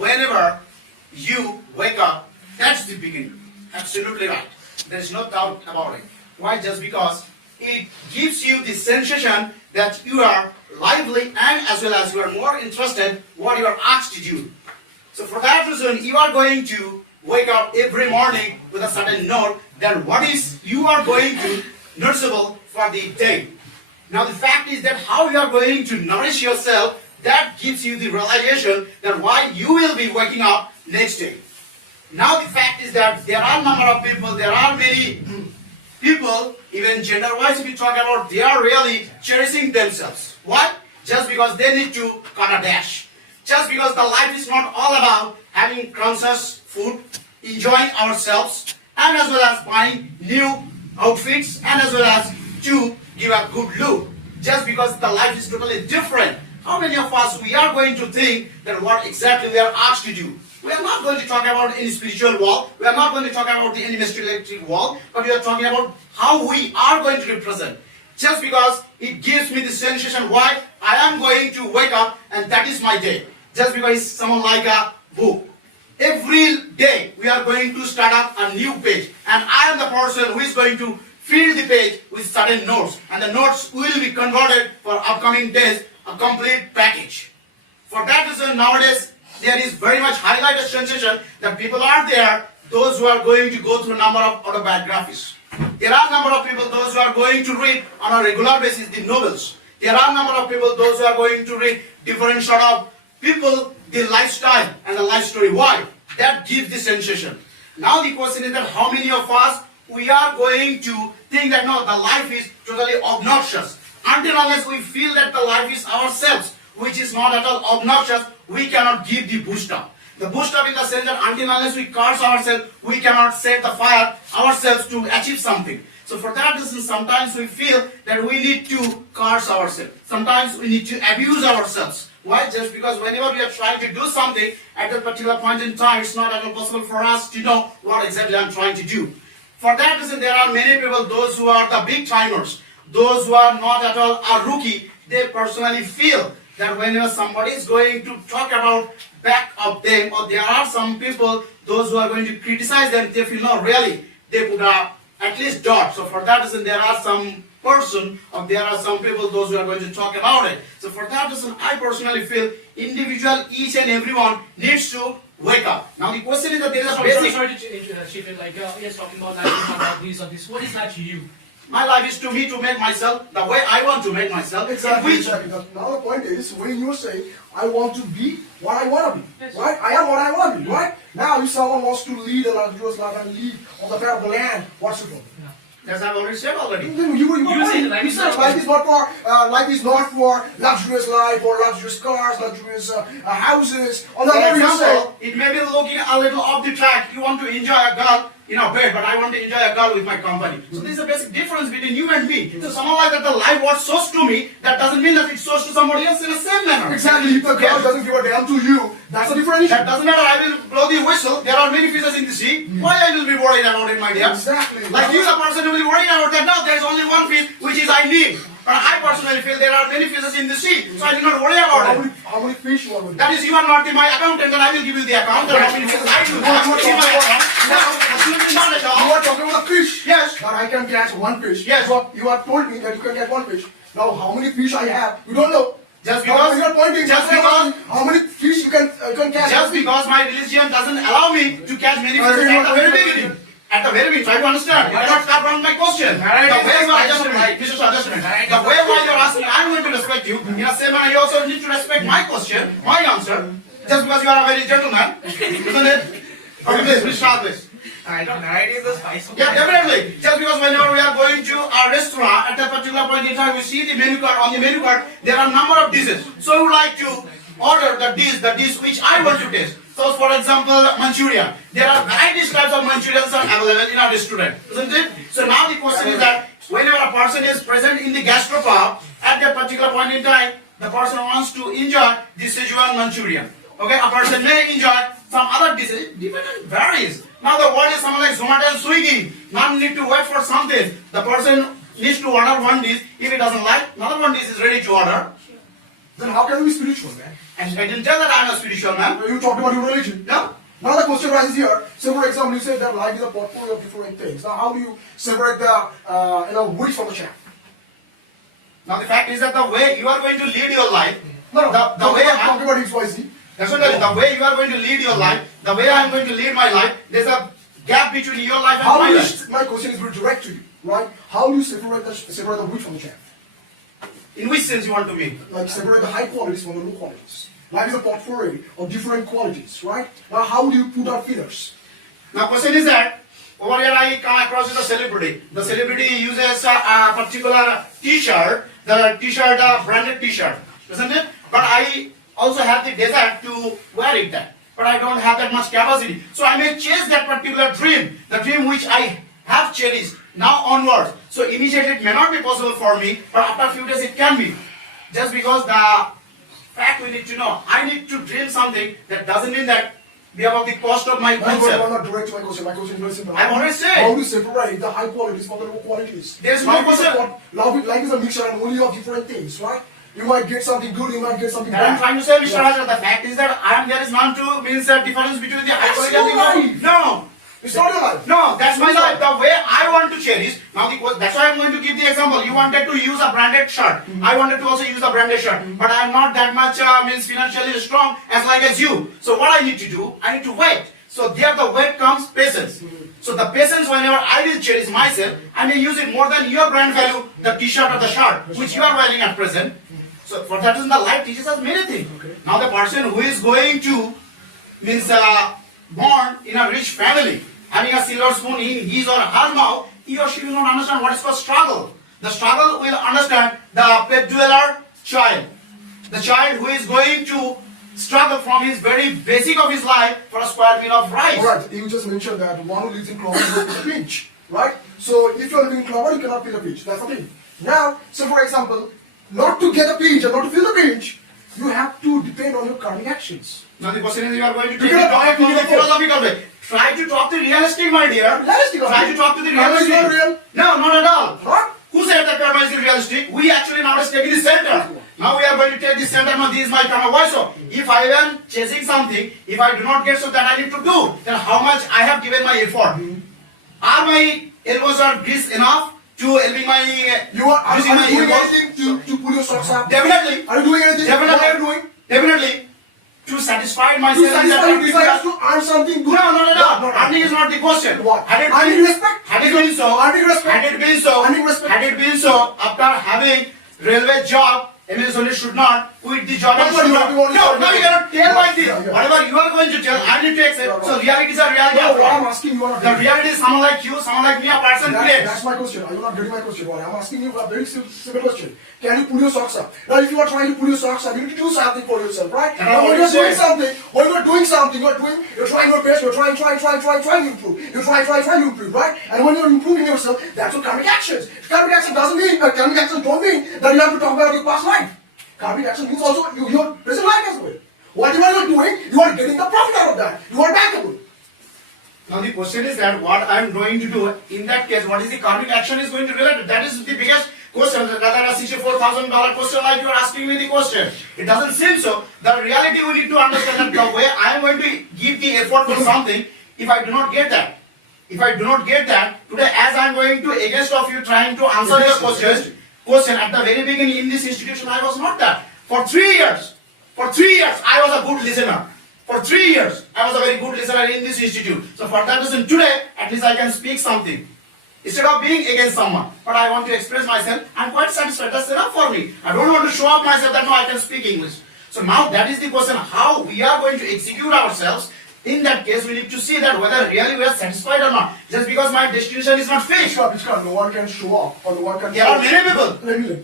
whenever you wake up, that's the beginning. Absolutely right. There is no doubt about it. Why? Just because it gives you the sensation that you are lively and as well as you are more interested what you are asked to do. So for that reason, you are going to wake up every morning with a certain note that what is you are going to noticeable for the day. Now the fact is that how you are going to nourish yourself, that gives you the realization that why you will be waking up next day. Now the fact is that there are a number of people, there are many people, even gender-wise if you talk about, they are really cherishing themselves. Why? Just because they need to cut a dash. Just because the life is not all about having conscious food, enjoying ourselves, and as well as buying new outfits, and as well as to give a good look. Just because the life is totally different. How many of us we are going to think that what exactly we are asked to do? We are not going to talk about any spiritual wall. We are not going to talk about any materialistic wall. But we are talking about how we are going to represent. Just because it gives me the sensation why I am going to wake up and that is my day. Just because it's someone like a book. Every day we are going to start up a new page. And I am the person who is going to fill the page with certain notes. And the notes will be converted for upcoming days, a complete package. For that reason, nowadays, there is very much highlighted sensation that people are there, those who are going to go through a number of autobiographies. There are a number of people, those who are going to read on a regular basis the novels. There are a number of people, those who are going to read different sort of people, the lifestyle and the life story. Why? That gives the sensation. Now the question is that how many of us, we are going to think that no, the life is totally obnoxious. Until unless we feel that the life is ourselves, which is not at all obnoxious, we cannot give the boost up. The boost up in the sense that until unless we curse ourselves, we cannot set the fire ourselves to achieve something. So for that reason, sometimes we feel that we need to curse ourselves. Sometimes we need to abuse ourselves. Why? Just because whenever we are trying to do something, at that particular point in time, it's not at all possible for us to know what exactly I'm trying to do. For that reason, there are many people, those who are the big timers, those who are not at all a rookie, they personally feel that whenever somebody is going to talk about back of them, or there are some people, those who are going to criticize them, they feel no, really, they put at least dot. So for that reason, there are some person, or there are some people, those who are going to talk about it. So for that reason, I personally feel individual, each and everyone needs to wake up. Now the question is that there is a basic. Sorry to chip in, like yes, talking about life, about this or this. What is that to you? My life is to me to make myself the way I want to make myself. Exactly. Now the point is, when you say, I want to be what I want to be, yes, right? I am what I want to be, right? Now if someone wants to lead a luxurious life and live on the fair of the land, what's the problem? As I've already said already. You said life is not for luxurious life or luxurious cars, luxurious houses. On the For other hand, example, it may be looking a little off the track. You want to enjoy a girl in a bed, but I want to enjoy a girl with my company. So there's a basic difference between you and me. So someone like that, the life what shows to me, that doesn't mean that it shows to somebody else in the same manner. exactly, if the girl doesn't give a damn to you, that's a different issue. That doesn't matter. I will blow the whistle. There are many fishes in the sea. Why I will be worried about it, my dear? Exactly. Like you, the person who will be worried about that. No, there is only one fish, which is I need. But I personally feel there are many fishes in the sea, so I do not worry about it. How many fish you want to That is, you are not my accountant, and I will give you the account. And how many fishes I do. That is my account. No, absolutely not at all. You are talking about a fish. Yes. But I can catch one fish. Yes. You have told me that you can catch one fish. Now, how many fish I have, you don't know. Just Now, because, when you're pointing, just because, how many fish you can catch? just because my religion doesn't allow me to catch many fishes at the very beginning. At the very beginning, try to understand. You cannot start from my question. The way you are adjustment. The way why you are asking, I am going to respect you. In the same manner, you also need to respect my question, my answer. Just because you are a very gentleman, isn't it? Okay, please start this. Variety is the spice of Yeah, life. definitely. Just because whenever we are going to a restaurant, at a particular point in time, we see the menu card. On the menu card, there are a number of dishes. So we would like to order the dish which I want to taste. So for example, Manchurian. There are various types of Manchurians are available in our restaurant, isn't it? So now the question is that whenever a person is present in the gastropub, at that particular point in time, the person wants to enjoy the Sichuan Manchurian. Okay, a person may enjoy some other dishes. Dependent varies. Now the word is someone like Zomato and Swiggy. None need to wait for something. The person needs to order one dish. If he doesn't like, another one dish is ready to order. Then how can we be spiritual, man? I didn't tell that I'm a spiritual man. You talked about your religion. No. Now the question rises here. So, for example, you said that life is a portfolio of different things. Now, how do you separate the wheat from the chaff? Now the fact is that the way you are going to lead your life, No, the way talking about XYZ. that's what the way you are going to lead your life, the way I am going to lead my life, there's a gap between your life and How my do you, life. my question is very direct to you, right? How do you separate the wheat from the chaff? In which sense you want to mean? Like separate the high qualities from the low qualities. Life is a portfolio of different qualities, right? Now, how do you put out feelers? Now question is that over here I come across with a celebrity. The celebrity uses a particular t-shirt, the t-shirt, a branded t-shirt, isn't it? But I also have the desire to wear it then. But I don't have that much capacity. So I may chase that particular dream, the dream which I have cherished now onwards. So immediately it may not be possible for me, but after a few days it can be. Just because the fact we need to know, I need to dream something, that doesn't mean that be about the cost of my You own are self. not direct to my question. My question is very simple. I've already said. How do you separate the high qualities from the low qualities? There's no Life is question. life is a mixture and only of different things, right? You might get something good, you might get something That I'm bad. trying to say, Mr. Yeah. Hajar, the fact is that there is none to means a difference between the high That's quality and the your low. life. No, It's not your life. no, that's my life. The way I want to cherish. Now, that's why I'm going to give the example. You wanted to use a branded shirt. I wanted to also use a branded shirt, but I'm not that much means financially strong as you. So what I need to do, I need to wait. So there, the wait comes patience. So the patience, whenever I will cherish myself, I may use it more than your brand value, the T-shirt or the shirt, which you are wearing at present. So for that reason, the life teaches us many things. Okay. Now the person who is going to means born in a rich family, having a silver spoon in his or her mouth, he or she will not understand what is called struggle. The struggle will understand the pet dweller child, the child who is going to struggle from his very basic of his life for a square meal of rice. Alright, you just mentioned that one who lives in Clover will feel the pinch, right? So if you're living in Clover, you cannot feel the pinch. That's the thing. Now, so for example, not to get a pinch and not to feel the pinch, you have to depend on your karmic actions. Now the question is, you are going to take You it cannot from the talk to philosophical way. Try to talk the realistic, my dear. Realistic, Try to talk to the Karma is realistic. not real. No, not at all. What? Who said that karma is realistic? We actually nowadays take the center. Now we are going to take the center. Now this is my karma. Why so? If I am chasing something, if I do not get so that I need to do, then how much I have given my effort? Are my elbows are greased enough to helping my Are using my you doing elbows? anything to pull your socks up? Definitely. Are you doing anything? Definitely. What are you doing? Definitely. To satisfy To myself. satisfy your desires to earn something good? No, not at all. No, no. Earning is not the question. What? Had it Earning been, respect? had it been so, Earning respect? had it been so, Earning respect? had it been so, after having railway job, MS only should not quit the job. and What should you not. want to No, say? now you cannot tell like this. Yeah, yeah. Whatever you are going to tell, I need to accept. Yeah, So reality is a reality. No, after what all. I'm asking you, The reality is someone like you, someone like me, a person creates. That's my question. Are you not getting my question? What I'm asking you a very simple question. Can you pull your socks up? Now, if you are trying to pull your socks up, you need to do something for yourself, right? And Now, what when you you're doing say? something, you're trying your best, you're trying to improve. You're trying to improve, right? And when you're improving yourself, that's what karmic actions. Karmic action doesn't mean, karmic actions don't mean that you have to talk about your past life. Karmic action means also your present life as well. Whatever you're doing, you are getting the profit out of that. You are bankable. Now the question is that what I am going to do in that case, what is the karmic action is going to relate to? That is the biggest question. Rather a $64,000 question like you are asking me the question. It doesn't seem so. The reality we need to understand that the way I am going to give the effort for something, if I do not get that, today as I am going to against of you trying to answer your question at the very beginning in this institution I was not that. For 3 years I was a good listener. For 3 years, I was a very good listener in this institute. So for that reason, today, at least I can speak something. Instead of being against someone. But I want to express myself. I'm quite satisfied. That's enough for me. I don't want to show off myself that no, I can speak English. So now that is the question, how we are going to execute ourselves. In that case, we need to see that whether really we are satisfied or not. Just because my destination is not fixed. No one can show up or no one can There are many people.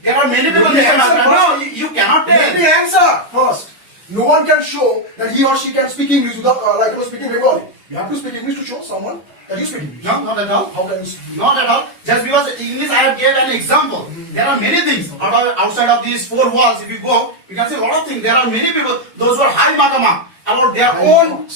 There are many people. No, you cannot Let tell. me answer first. No one can show that he or she can speak English without, speaking Bengali. You have to speak English to show someone that you speak English. No, not at all. How can you speak? Not at all. Just because English I have gave an example. There are many things outside of these four walls. If you go, you can see a lot of things. There are many people, those who are high matama, about their own,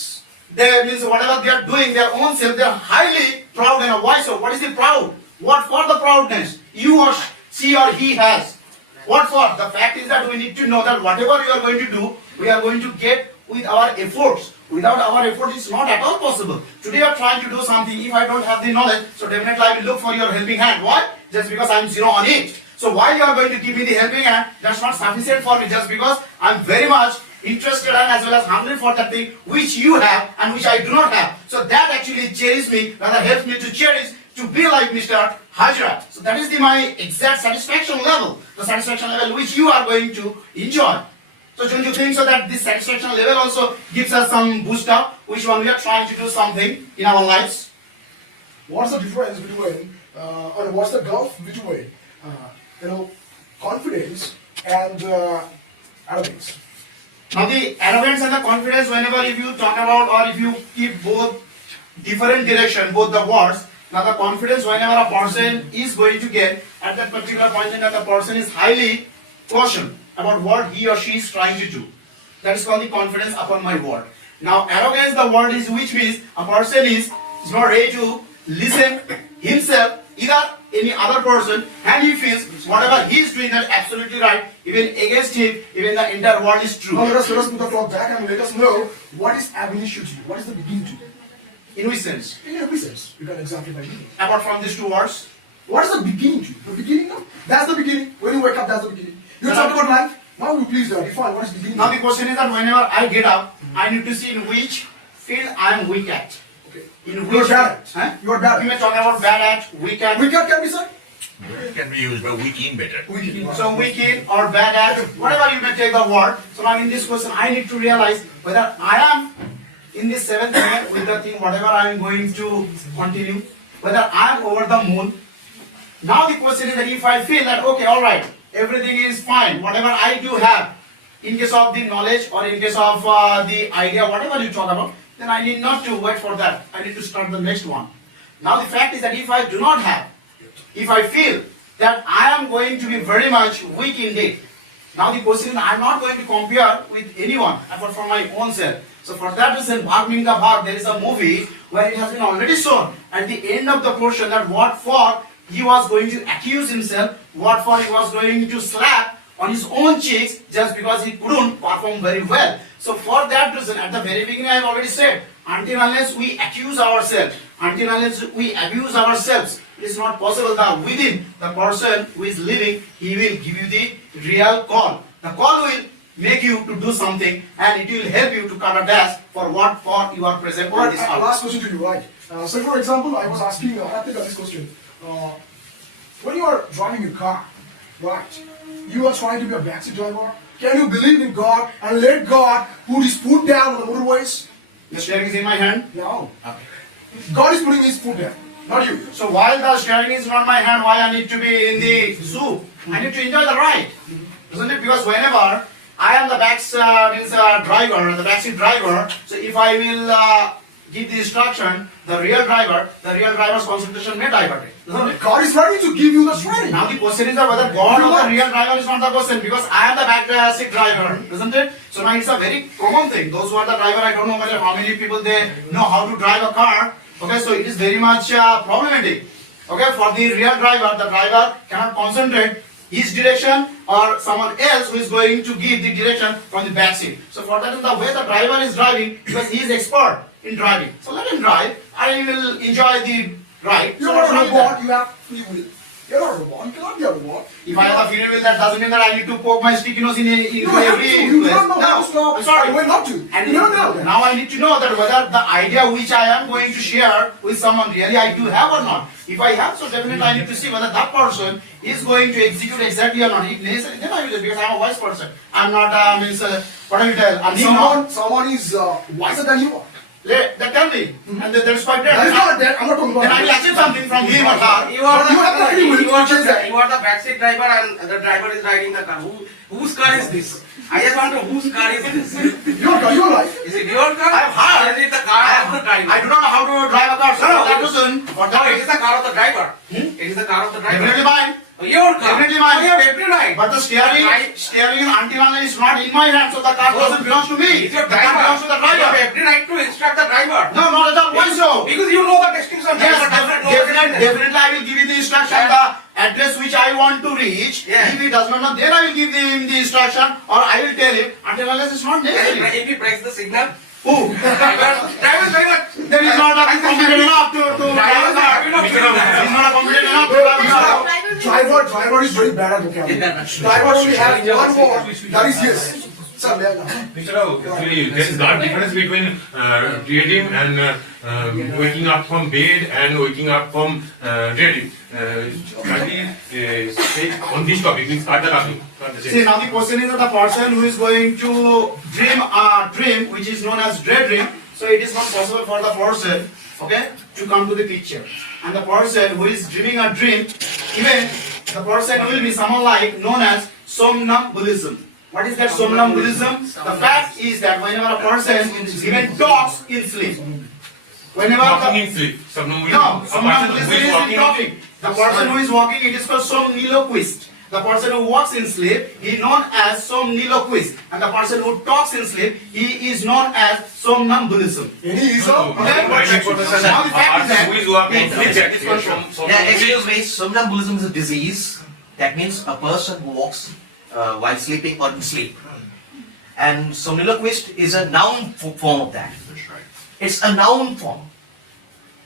they means whatever they are doing, their own self, they are highly proud and why so? What is the proud? What for the proudness? You or she or he has. What for? The fact is that we need to know that whatever you are going to do, we are going to get with our efforts. Without our effort, it's not at all possible. Today you are trying to do something. If I don't have the knowledge, so definitely I will look for your helping hand. Why? Just because I am zero on it. So while you are going to give me the helping hand, that's not sufficient for me. Just because I am very much interested and as well as hungry for that thing which you have and which I do not have. So that actually cherishes me, rather helps me to cherish, to be like Mr. Hajra. So that is my exact satisfaction level, the satisfaction level which you are going to enjoy. So don't you think so that this satisfaction level also gives us some boost up, which when we are trying to do something in our lives? What's the difference between, or what's the gulf between, confidence and arrogance? Now the arrogance and the confidence, whenever if you talk about or if you keep both different direction, both the words, now the confidence whenever a person is going to get at that particular point in that the person is highly cautioned about what he or she is trying to do. That is called the confidence upon my word. Now arrogance, the word is which means a person is not ready to listen himself, either any other person, and he feels whatever he is doing is absolutely right, even against him, even the entire world is true. Now let us put the clock back and let us know what is ab initio to you. What is the beginning to you? In which sense? In every sense, you can exactly by meaning. Apart from these two words, What is the beginning to you? The beginning, no? That's the beginning. When you wake up, that's the beginning. You talk about life. Now you please define what is the beginning. now the question is that whenever I get up, I need to see in which field I am weak at. Okay. In You are which bad at. Huh? You are bad We at. may talk about bad at, weak at. Wicked can be said. It can be used by weak in better. Wicked. So weak in or bad at, whatever you may take the word. So now in this question, I need to realize whether I am in this seventh heaven with the thing, whatever I am going to continue, whether I am over the moon. Now the question is that if I feel that, okay, all right, everything is fine, whatever I do have, in case of the knowledge or in case of the idea, whatever you talk about, then I need not to wait for that. I need to start the next one. Now the fact is that if I do not have, if I feel that I am going to be very much weak indeed, now the question is I am not going to compare with anyone apart from my own self. So for that reason, Bhag Minga Bhag, there is a movie where it has been already shown at the end of the portion that what for he was going to accuse himself, what for he was going to slap on his own cheeks just because he couldn't perform very well. So for that reason, at the very beginning I have already said, until unless we accuse ourselves, until unless we abuse ourselves, it is not possible that within the person who is living, he will give you the real call. The call will make you to do something and it will help you to cut a dash for what for you are present on Alright, this earth. last question to you, right? So for example, I was asking, I think this question. When you are driving your car, right, you are trying to be a backseat driver, can you believe in God and let God put his foot down on the motorways? The steering is in my hand. No. God is putting his foot down, not you. So while the steering is not my hand, why I need to be in the zoo? I need to enjoy the ride, isn't it? Because whenever I am the driver, the backseat driver, so if I will give the instruction, the real driver's concentration may divert it, isn't it? God is ready to give you the training. Now the question is that whether God or the real driver is not the question, because I am the backseat driver, isn't it? So now it's a very common thing. Those who are the driver, I don't know whether how many people they know how to drive a car. Okay, so it is very much problematic. Okay, for the real driver, the driver cannot concentrate his direction or someone else who is going to give the direction from the back seat. So for that, the way the driver is driving, because he is expert in driving. So let him drive. I will enjoy the ride. You're So not what's a wrong with that? robot, you have free will. You're not a robot, you cannot be a robot. If I have a free will, that doesn't mean that I need to poke my sticky nose into You don't have to, every you place. don't know how No, to stop. I'm sorry. When not to. And You don't know that. now I need to know that whether the idea which I am going to share with someone really I do have or not. If I have, so definitely I need to see whether that person is going to execute exactly or not. If necessary, then I will do it because I am a wise person. I'm not, what do you tell? Someone is wiser than you are. They tell me, and that is quite That is great. not that. I'm not talking Then I about will that. achieve something from him or her. You are But you have the free will you are to change that. the backseat driver and the driver is riding the car. Whose car is this? I just want to know whose car is this? Your life. Is it your car? I have heard. Or is it the car of the driver? I do not know how to drive a car, so No, for that reason, for No, that it is the car of the driver. Hmm? It is the car of the driver. definitely mine. Your car. Definitely mine. Oh, you have every right. But the steering until unless is not in my hand, so the car doesn't belong to me. It's your The car driver. belongs to the You have driver. every right to instruct the driver. No, not at all. Why so? Because you know the destination. Yes, Driver doesn't know the definitely, destination. definitely I will give you the instruction, Yeah. the address which I want to reach. Yeah. If he does not know, then I will give him the instruction, or I will tell him. Until unless it's not necessary. If he breaks the signal, Who? driver very much. Then he's not competent enough to drive a car. He's not competent enough to drive a car. Driver is very bad at vocabulary. Driver only has one word, that is yes. Sir, may I come? Mr. Rao, actually, there is not difference between dreading and waking up from bed and waking up from dreading. Can we say on this topic, means start the topic. Not the See, same. now the question is that the person who is going to dream a dream which is known as dread dream, so it is not possible for the person, okay, to come to the picture. And the person who is dreaming a dream, even the person will be someone like known as somnambulism. What is that somnambulism? The fact is that whenever a person even talks in sleep, whenever Walking the in sleep. Somnambuli- no, a person somnambulism who is is in walking- talking. The person who is walking, it is called somniloquist. The person who walks in sleep, he is known as somniloquist. And the person who talks in sleep, he is known as somnambulism. Any is No, Okay? why not? Now the fact is that Who is walking in sleep, that is called Yeah, excuse me, somnambulism is a disease. That means a person who walks while sleeping or in sleep. And somniloquist is a noun form of that. That's right. It's a noun form.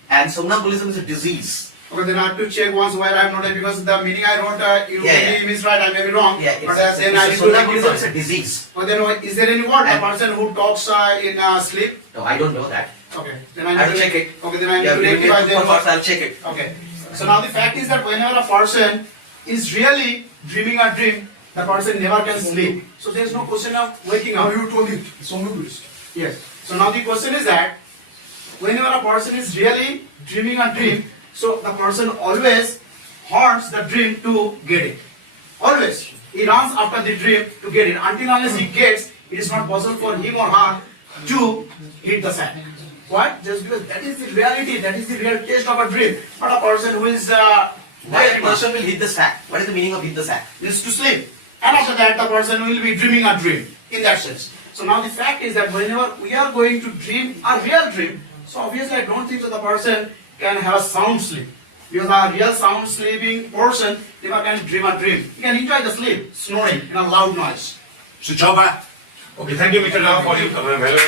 And somnambulism is a disease. okay, then I have to check once where I am not, because the meaning I wrote, you Yeah, maybe is right, I may be wrong. Yeah, But then I need to somnambulism is a rectify. disease. But then is there any word, a And- person who talks in sleep? No, I don't know that. Okay, then I I need will to check it. Okay, then I need Yeah, to we will rectify get then. first, I'll check it. Okay, so now the fact is that whenever a person is really dreaming a dream, the person never can sleep. So there is no question of waking Now up. you told it, somnambulist. Yes. So now the question is that whenever a person is really dreaming a dream, so the person always haunts the dream to get it. Always. He runs after the dream to get it. Until unless he gets, it is not possible for him or her to hit the sand. Why? Just because that is the reality, that is the real taste of a dream. Not a person who is Why a person will hit the sack? What is the meaning of hit the sack? is to sleep. And after that, the person will be dreaming a dream in that sense. So now the fact is that whenever we are going to dream a real dream, so obviously I don't think that the person can have a sound sleep. Because a real sound sleeping person never can dream a dream. He can enjoy the sleep, snoring in a loud noise. So, Choba, Okay, thank you, Mr. Rao, for your valuable